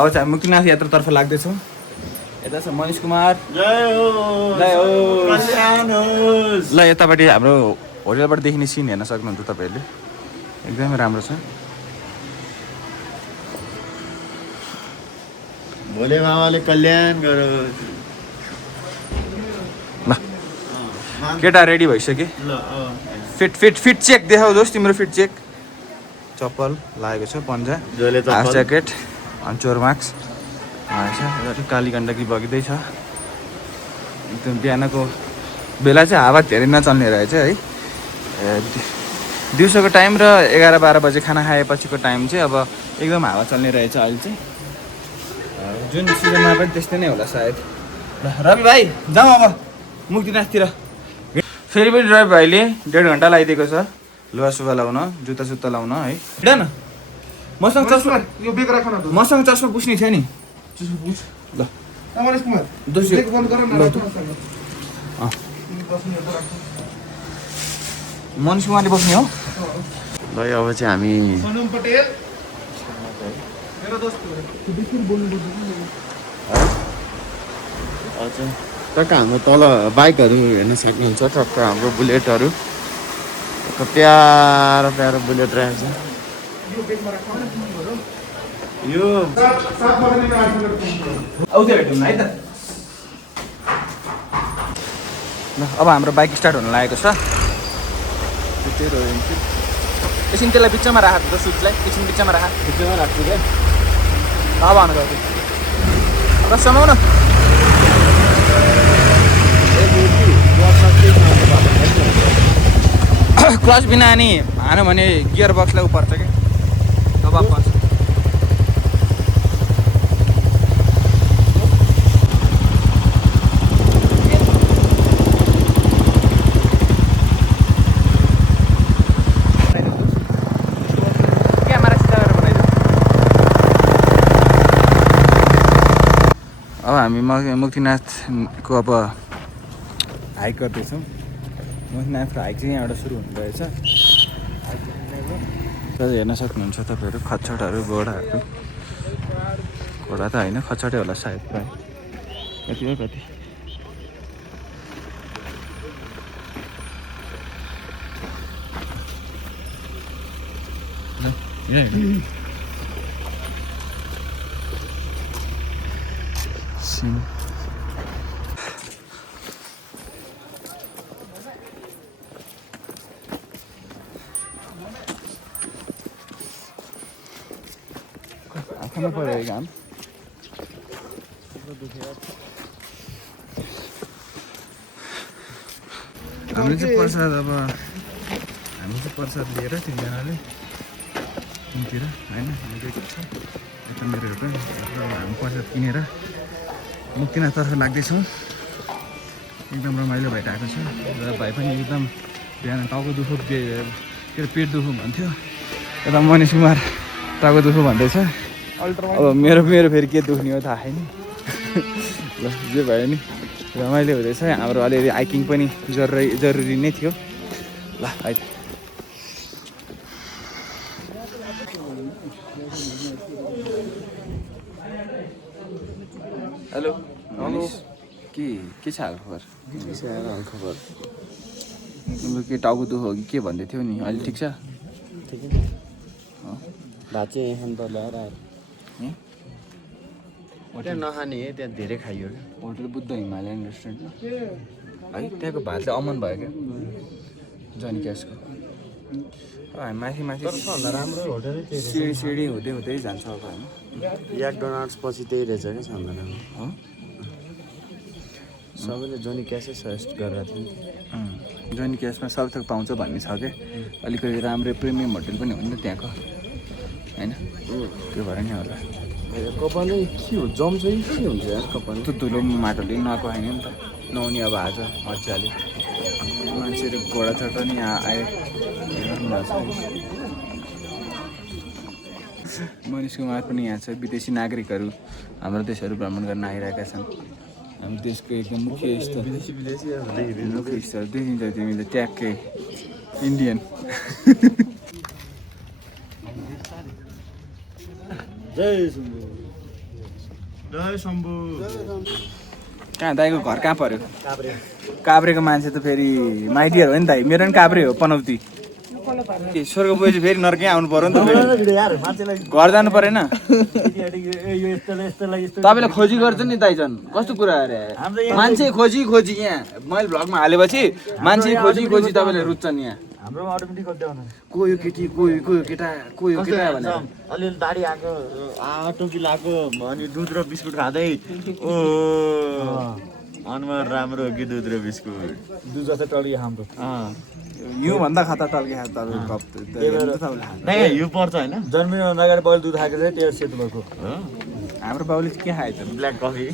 अब चाहिँ हामी मुक्तिनाथ यात्रातर्फ लाग्दैछौँ। यता छ मनिष कुमार, जय होस्, कल्याण होस्। ल यतापट्टि हाम्रो होटलबाट देखिने सिन हेर्न सक्नुहुन्छ तपाईँहरूले, एकदमै राम्रो छ। भोले बाबाले कल्याण गरोस्। ल केटा रेडी भइसके। ल फिट फिट फिट चेक देखाउँछस्, तिम्रो फिट चेक। चप्पल लागेको छ, पन्जा, जहिले हाफ चप्पल, ज्याकेट, चोर मास्क रहेछ। काली गण्डकी बगिँदैछ। एकदम बिहानको बेला चाहिँ हावा धेरै नचल्ने रहेछ है। दिउँसोको टाइम र 11-12 बजे खाना खाएपछिको टाइम चाहिँ अब एकदम हावा चल्ने रहेछ अहिले चाहिँ। जुन सिजनमा पनि त्यस्तै नै होला सायद। ल रवि भाइ जाउँ अब मुक्तिनाथतिर। फेरि पनि रवि भाइले 1.5 घन्टा लगाइदिएको छ लुगासुगा लाउन, जुत्ता लाउन है। हिँड न, मसँग चस्मा, यो बेग राख न। मसँग चस्मा पुस्ने थियो नि। ल मनिष कुमार, दोस्रो बेग बन्द गर न। मनिष कुमारले बस्ने हो। ल अब चाहिँ हामी सनम पटेल मेरो दोस्त हो। त्यो बेग बोल्नु टक्क हाम्रो तल बाइकहरू हेर्न सक्नुहुन्छ। टक्क हाम्रो बुलेटहरू, प्यारो प्यारो बुलेट रहेछ। यो बेगमा राख न। यो सात बग्ने आउँदै भेटौँ न है त। ल अब हाम्रो बाइक स्टार्ट हुन लागेको छ। एकछिन त्यसलाई बिचमा राख, त्यो सुटलाई एकछिन बिचमा राख। बिचमा राख्छु क्या। अब आउनु गयो र समाउन। क्लच बिना नि हान्यो भने गियर बक्सलाई पर्छ क्या, दबाब पर्छ। अब हामी मुक्तिनाथको अब हाइक गर्दैछौँ। मुक्तिनाथको हाइक चाहिँ यहाँबाट सुरु हुँदो रहेछ। हेर्न सक्नुहुन्छ तपाईँहरू खच्चडहरू, घोडाहरू। घोडा त होइन, खच्चडै होला सायद। प्रायः कति हो कति। आँखामा पऱ्यो है घाम। हामीले चाहिँ प्रसाद लिएर तिनजनाले तिर होइन गएको छ। यता मेरो एउटा हामी प्रसाद किनेर मुक्तिनाथतर्फ लाग्दैछौँ। एकदम रमाइलो भइरहेको छ र भाइ पनि एकदम बिहान टाउको दुखो के अरे पेट दुखो भन्थ्यो। यता मनिष कुमार टाउको दुखो भन्दैछ। अब मेरो फेरि के दुख्ने हो थाहा छैन। ल जे भयो नि रमाइलो हुँदैछ। हाम्रो अलिअलि हाइकिङ पनि जरुरी नै थियो। ल अहिले हेलो मनिष, के छ हालखबर? खबर तिम्रो के टाउको दुखो हो कि के भन्दै थियो नि, अहिले ठिक छ? भात चाहिँ यहाँ त ल्याएर आयो। त्यहाँ नखाने त्यहाँ धेरै खाइयो क्या। होटल बुद्ध हिमालयन रेस्टुरेन्ट है, त्यहाँको भात चाहिँ अमन भयो क्या जनी क्यासको। हामी माथि राम्रो होटलै सिँढी हुँदै जान्छ अब होइन। McDonald's पछि त्यही रहेछ क्या छन्दा राम्रो। हो सबैले जोनी क्यासै सजेस्ट गरेर थियो। जोनी क्यासमा सब थोक पाउँछ भन्ने छ क्या। अलिकति राम्रो प्रिमियम होटल पनि हो नि त त्यहाँको होइन, त्यो भएर नि होला। कपालै के हो, जम्छ कि के हुन्छ यार कपाल? त्यो धुलो माटोले नआएको होइन नि त, नहुने अब आज मजाले मान्छेहरू घोडा चढ्छ नि आए। मनिष कुमार पनि यहाँ छ। विदेशी नागरिकहरू हाम्रो देशहरू भ्रमण गर्न आइरहेका छन्। हाम्रो देशको एकदम मुख्य स्थल देखिन्छ तिमीले ट्याक्कै इन्डियन। जय सुन्दर। जय शम्भु कहाँ दाइको घर कहाँ पर्यो काभ्रेको मान्छे त फेरि माइडियर हो नि दाइ मेरो पनि काभ्रे हो पनौती स्वर्ग गएपछि फेरि नर्कै आउनु पर्यो नि त फेरि घर जानु परेन तपाईँले खोजी गर्छ नि दाइ झन् कस्तो कुरा अरे मान्छे खोजी खोजी यहाँ मैले भ्लगमा हालेपछि मान्छे खोजी खोजी तपाईँले रुच्छन् यहाँ हाम्रोमा अटोमेटिक खोज्दैन को यो केटी को यो केटा भनेर अलिअलि दाडी आएको टोपी लगाएको अनि दुध र बिस्कुट खाँदै ओ अनुहार राम्रो हो कि दुध र बिस्कुट दुध जस्तै टलियो हाम्रो यो भन्दा खाता टल्के खात तपाईँले यो पर्छ होइन जन्मिनुभन्दा अगाडि पहिलो दुध खाएको चाहिँ टेस्ट सेतो भएको हाम्रो बाउले चाहिँ के खाएछ ब्ल्याक कफी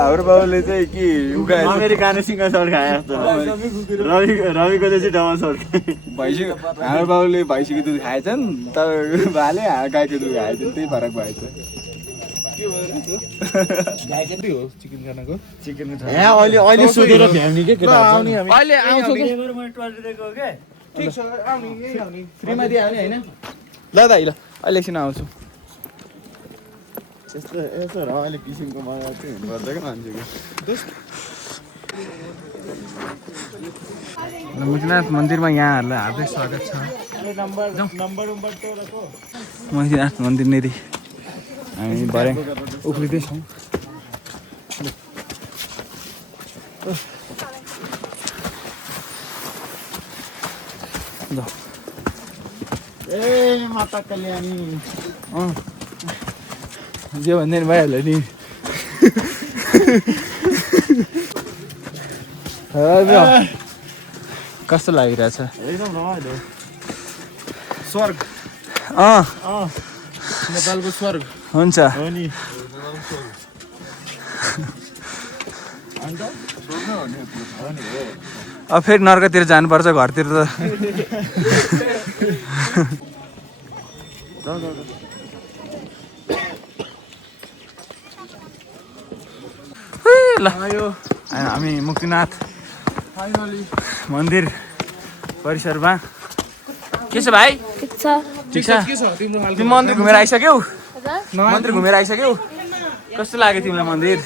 हाम्रो बाउले चाहिँ के अमेरिकाने सिङ्गा सर्ट खाए जस्तो रविको चाहिँ डबल सर्ट भैँसी हाम्रो बाउले भैँसीको दुध खाएछन् तपाईँ बाले गाईको दुध खाएछ त्यही फरक भएछ चिकन खानाको अहिले सोधेर भ्याउने के अहिले आउँछ फ्रीमा दिइहाल्ने होइन ल दाइ ल अहिले एकछिन आउँछु यस्तो रमाइलो किसिमको मजा चाहिँ हुनुपर्छ क्या मान्छेको मुक्तिनाथ मन्दिरमा यहाँहरूलाई हार्दिक स्वागत छ मुक्तिनाथ मन्दिरनिर हामी भरे उफ्रिँदैछौँ ए माता कल्याणी जे भन्दै भइहाल्यो नि कस्तो लागिरहेछ एकदम रमाइलो स्वर्ग नेपालको स्वर्ग हुन्छ हो नि अब फेरि नर्कतिर जानुपर्छ घरतिर त ल हामी मुक्तिनाथ मन्दिर परिसरमा के छ भाइ ठिक छ तिमी मन्दिर घुमेर आइसक्यौ मन्दिर घुमेर आइसक्यौ कस्तो लाग्यो तिमीलाई मन्दिर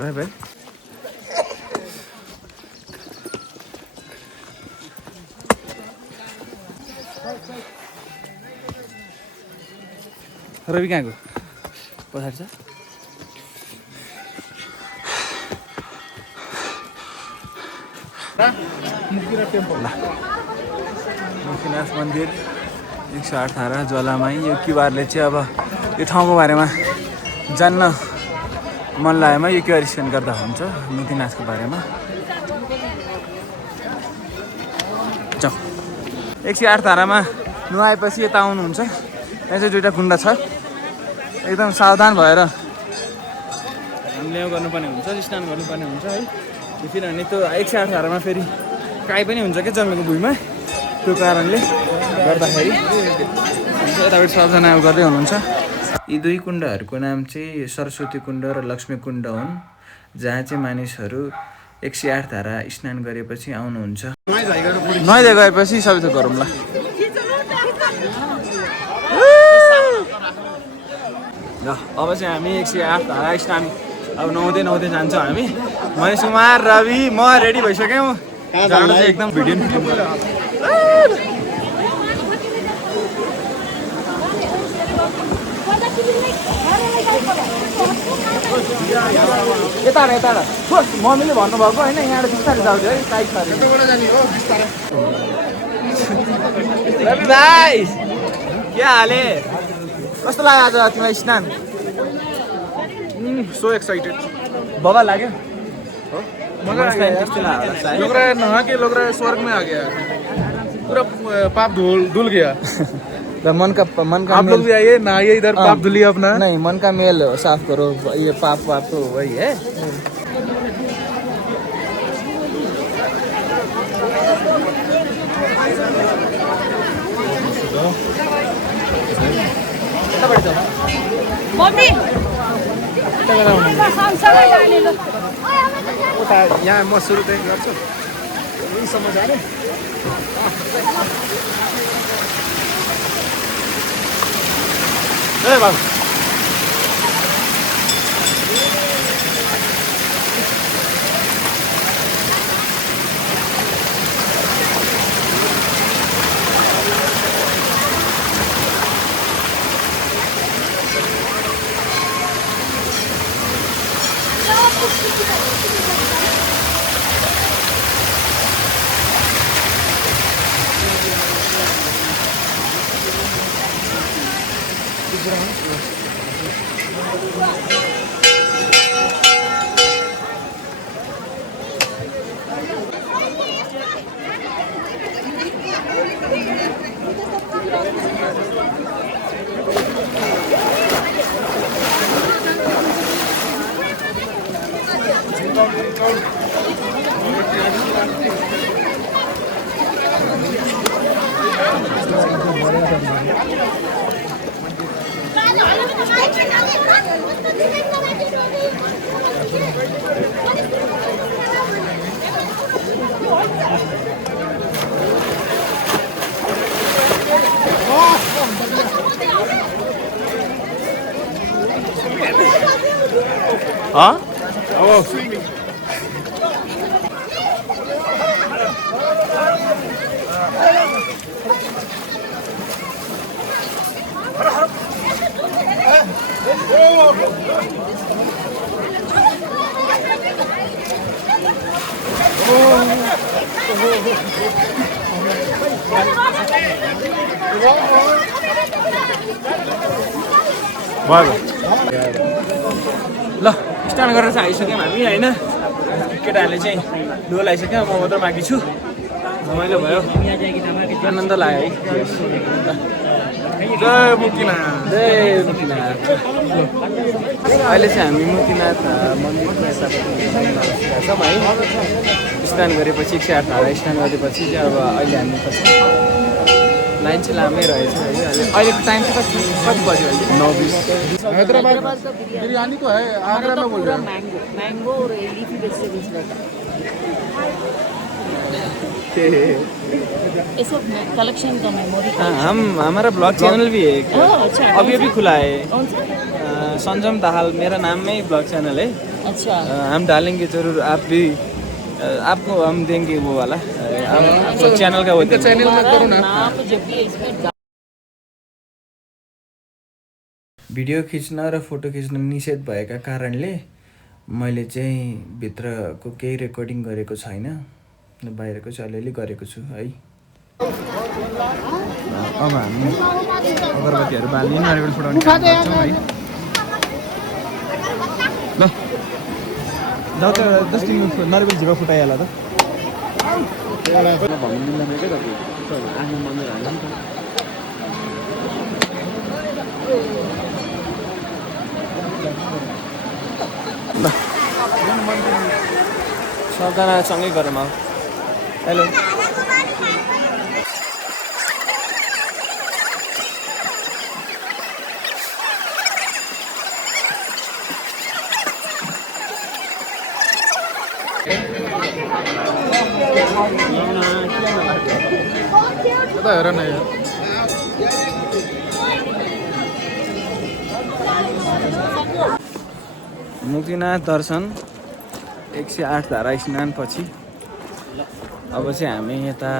भाइ रवि कहाँको पछाडि छ मुक्तिनाथ मन्दिर 108 धारा ज्वालामाई यो क्युआरले चाहिँ अब यो ठाउँको बारेमा जान्न मन लागेमा यो क्युआर स्क्यान गर्दा हुन्छ मुक्तिनाथको बारेमा 108 धारामा नुहाएपछि यता आउनुहुन्छ यहाँ चाहिँ दुईवटा कुण्ड छ एकदम सावधान भएर हामीले यो गर्नुपर्ने हुन्छ स्नान गर्नुपर्ने हुन्छ है किनभने त्यो 108 धारामा फेरि काहीँ पनि हुन्छ क्या जमेको भुइँमा त्यो कारणले गर्दाखेरि यताबाट सबजना गर्दै हुनुहुन्छ यी दुई कुण्डहरूको नाम चाहिँ सरस्वती कुण्ड र लक्ष्मी कुण्ड हुन् जहाँ चाहिँ मानिसहरू 108 धारा स्नान गरेपछि आउनुहुन्छ नुहाइदिए गएपछि सबै थोक गरौँ ल अब चाहिँ हामी 108 धारा स्नान अब नुहाउँदै जान्छौँ हामी महेश कुमार रवि म रेडी भइसक्यौँ जानु चाहिँ एकदम भिडियो यता मम्मीले भन्नुभएको होइन यहाँबाट बिस्तारै जाउँछ है टाइट रवि भाइ के हाले कस्तो लाग्यो आज तिमीलाई स्नान सो एक्साइटेड बगा लाग्यो मजा आ गया लग रहा है नहा के लग रहा है स्वर्ग में आ गया पूरा पाप धुल गया मन का आप लोग भी आइए नहाइए इधर पाप धुलिए अपना नहीं मन का मेल साफ करो ये पाप तो वही है मम्मी सँगसँगै जाने ल। उता यहाँ म सुरुदेखि गर्छु यहीसम्म जाने ए बाबु ल स्टार्ट गरेर चाहिँ आइसक्यौँ हामी होइन केटाहरूले चाहिँ डोल आइसक्यो म मात्र बाँकी छु रमाइलो भयो आनन्द लाग्यो है जय मुक्तिनाथ जय मुक्तिनाथ अहिले चाहिँ हामी मुक्तिनाथ मन्दिरको यतापट्टि छौँ है स्नान गरेपछि 108 धारा स्नान गरेपछि चाहिँ अब अहिले हामी त लाइन चाहिँ लामै रहेछ है अहिलेको टाइम चाहिँ कति बज्यो अहिले 9:20 हैदराबाद बिरयानी तो है आगरा में बोल रहे हैं मैंगो और लीफी वेजिटेबल्स रहता ये सब कलेक्शन का मेमोरी का। हम हमारा ब्लॉग चैनल भी है एक अच्छा अभी अभी खुला है कौन सा? संजम दाहाल मेरा नाम में ही ब्लॉग चैनल है अच्छा हम डालेंगे जरूर आप भी आपको हम देंगे वो वाला आपको चैनल का वो देंगे। चैनल में करो ना नाम जब भी इसमें भिडियो खिच्न र फोटो खिच्न निषेध भएका कारणले मैले चाहिँ भित्रको केही रेकर्डिङ गरेको छैन बाहिरको चाहिँ अलिअलि गरेको छु है। अब हामी अगरबत्तीहरू बाल्ने नारियल फुटाउने काम गर्छौँ है ल जाऊ त 10 मिनट नारियल झिपा फुटाइहाल त ल सबजना सँगै गरौँ अब हेलो यता हेर न यार मुक्तिनाथ दर्शन 108 धारा स्नान पछि अब चाहिँ हामी यता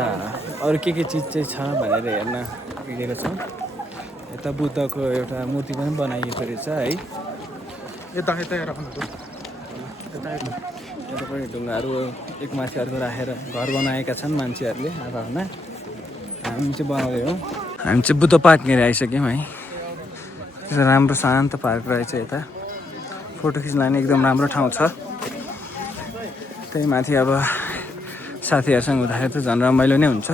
अरू के चिज चाहिँ छ भनेर हेर्न गएको छौँ। यता बुद्धको एउटा मूर्ति पनि बनाइएको रहेछ है यता यता हेर न त यता पनि ढुङ्गाहरू एक माथि अर्को राखेर घर बनाएका छन् मान्छेहरूले आफ्ना हामी चाहिँ बनाउँदै हौँ। हामी चाहिँ बुद्ध पार्क हेरेर आइसक्यौँ है त्यसो राम्रो शान्त पार्क रहेछ यता फोटो खिच्न लाने एकदम राम्रो ठाउँ छ। त्यही माथि अब साथीहरूसँग हुँदाखेरि त झन् रमाइलो नै हुन्छ।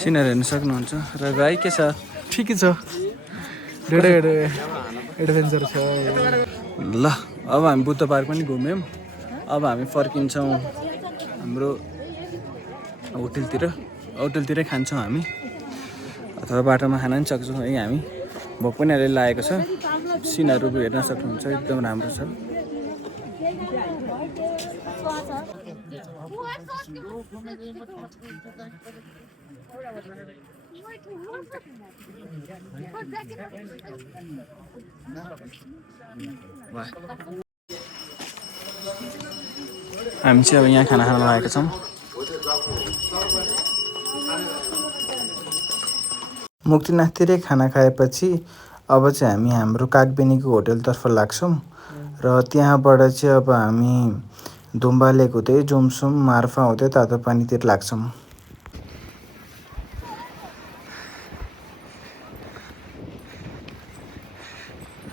सिनहरू हेर्न सक्नुहुन्छ र भाइ के छ ठिकै छ धेरै एडभेन्चर छ ल अब हामी बुद्ध पार्क पनि घुम्यौँ अब हामी फर्किन्छौँ हाम्रो होटलतिरै खान्छौँ हामी अथवा बाटोमा खान पनि सक्छौँ है हामी भोक पनि अलि लागेको छ सिनहरू हेर्न सक्नुहुन्छ एकदम राम्रो छ हामी चाहिँ अब यहाँ खाना खान लागेका छौँ मुक्तिनाथतिरै खाना खाएपछि अब चाहिँ हामी हाम्रो कागबेनीको होटलतर्फ लाग्छौँ र त्यहाँबाट चाहिँ अब हामी धुम्बा लेक हुँदै जुमसुम मार्फा हुँदै तातोपानीतिर लाग्छौँ।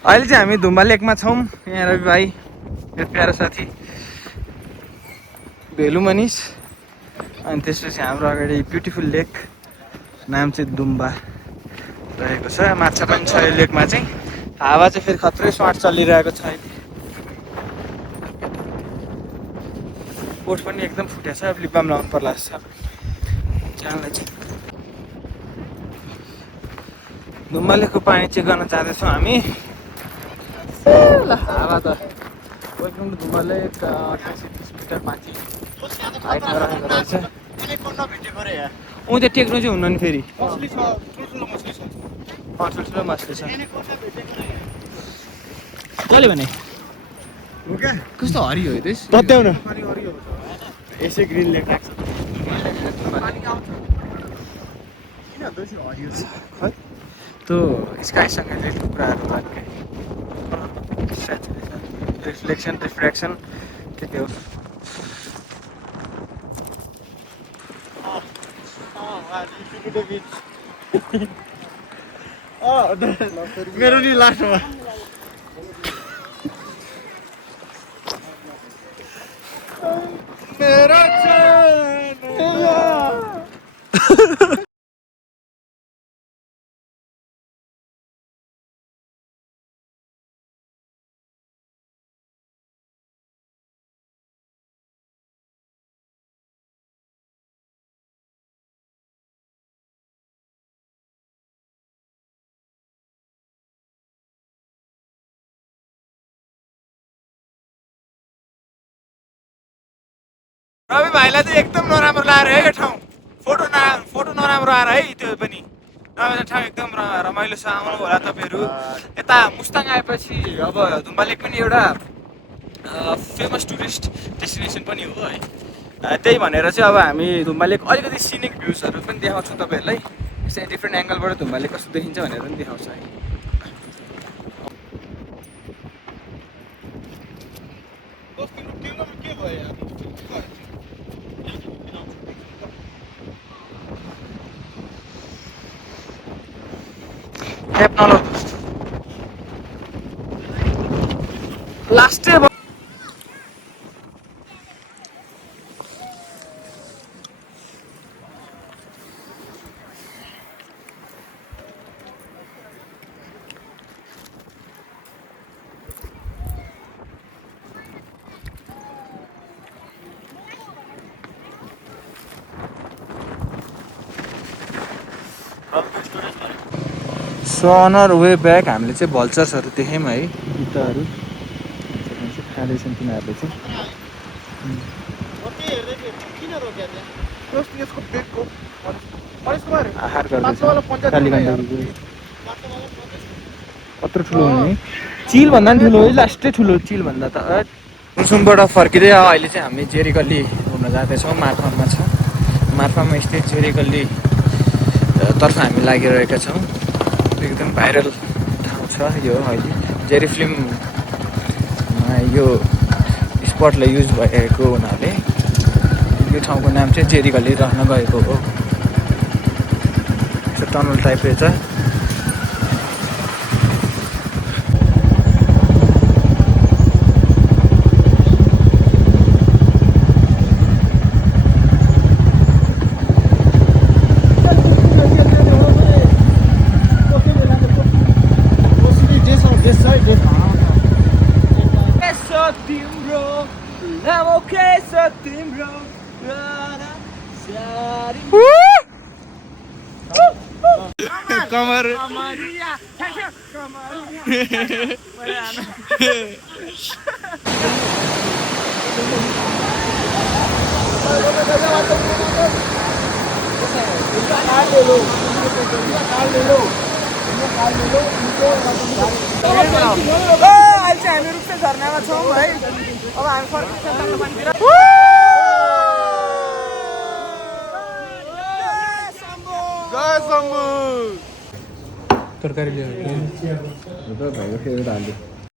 अहिले चाहिँ हामी धुम्बा लेकमा छौँ यहाँ रवि भाइ मेरो प्यारो साथी भेलु मनिष अनि त्यसपछि हाम्रो अगाडि ब्युटिफुल लेक नाम चाहिँ दुम्बा रहेको छ माछा पनि छ यो लेकमा चाहिँ हावा चाहिँ फेरि खत्रै स्वाट चलिरहेको छ अहिले कोट पनि एकदम फुटेको छ लिप बाम लाउनु पर्ला जस्तो जानलाई चाहिँ धुम्बा लेकको पानी चेक गर्न जाँदैछौँ हामी हावा त वेलकम टु धुम्बा लेक 28-30 मिटर माथि हाइटमा रहेको रहेछ त्यो टेक्नु चाहिँ हुन्न नि फेरि ठुल्ठुलो मछली छ कहिले भने कस्तो हरियो हो त्यस तत्याउन यसै ग्रिन लेक लाग्छ त्यो स्काईसँग रिलेटेड कुराहरू लाग्ने रिफ्रेक्सन त्यति हो मेरो नि लास्टमा रवि भाइलाई चाहिँ एकदम नराम्रो लाग्यो है यो ठाउँ फोटो नराम्रो आएर है त्यो पनि नभए ठाउँ एकदम रमाइलो छ आउनु होला तपाईँहरू यता मुस्ताङ आएपछि अब धुम्बा लेक पनि एउटा फेमस टुरिस्ट डेस्टिनेसन पनि हो है त्यही भनेर चाहिँ अब हामी धुम्बा लेक अलिकति सिनिक भ्युजहरू पनि देखाउँछौँ तपाईँहरूलाई यसरी डिफ्रेन्ट एङ्गलबाट धुम्बा लेक कस्तो देखिन्छ भनेर पनि देखाउँछ है last so on our way back हामीले चाहिँ भल्चर्सहरू देख्यौँ है जुत्ताहरू खाँदैछन् तिनीहरूले चाहिँ आहार गर्दैछ कालीगण्डकीको कत्रो ठुलो हो नि चिलभन्दा पनि ठुलो है लास्टै ठुलो चिलभन्दा त सुनबाट फर्किँदै अहिले चाहिँ हामी जेरी गल्ली घुम्न जाँदैछौँ मार्फामा छ मार्फामा स्थित जेरी गल्ली तर्फ हामी लागिरहेका छौँ एकदम भाइरल ठाउँ छ यो अहिले जेरी फिल्ममा यो स्पटलाई युज भएको हुनाले यो ठाउँको नाम चाहिँ जेरी गल्ली रहन गएको हो टनल टाइप रहेछ तिम्रो अहिले चाहिँ हामी रुप्से झरनामा छौँ है अब हामी फर्किन्छौँ काठमाडौँतिर जय शम्भु तरकारी ल्यायो भाइको फेभरेट हाल्यो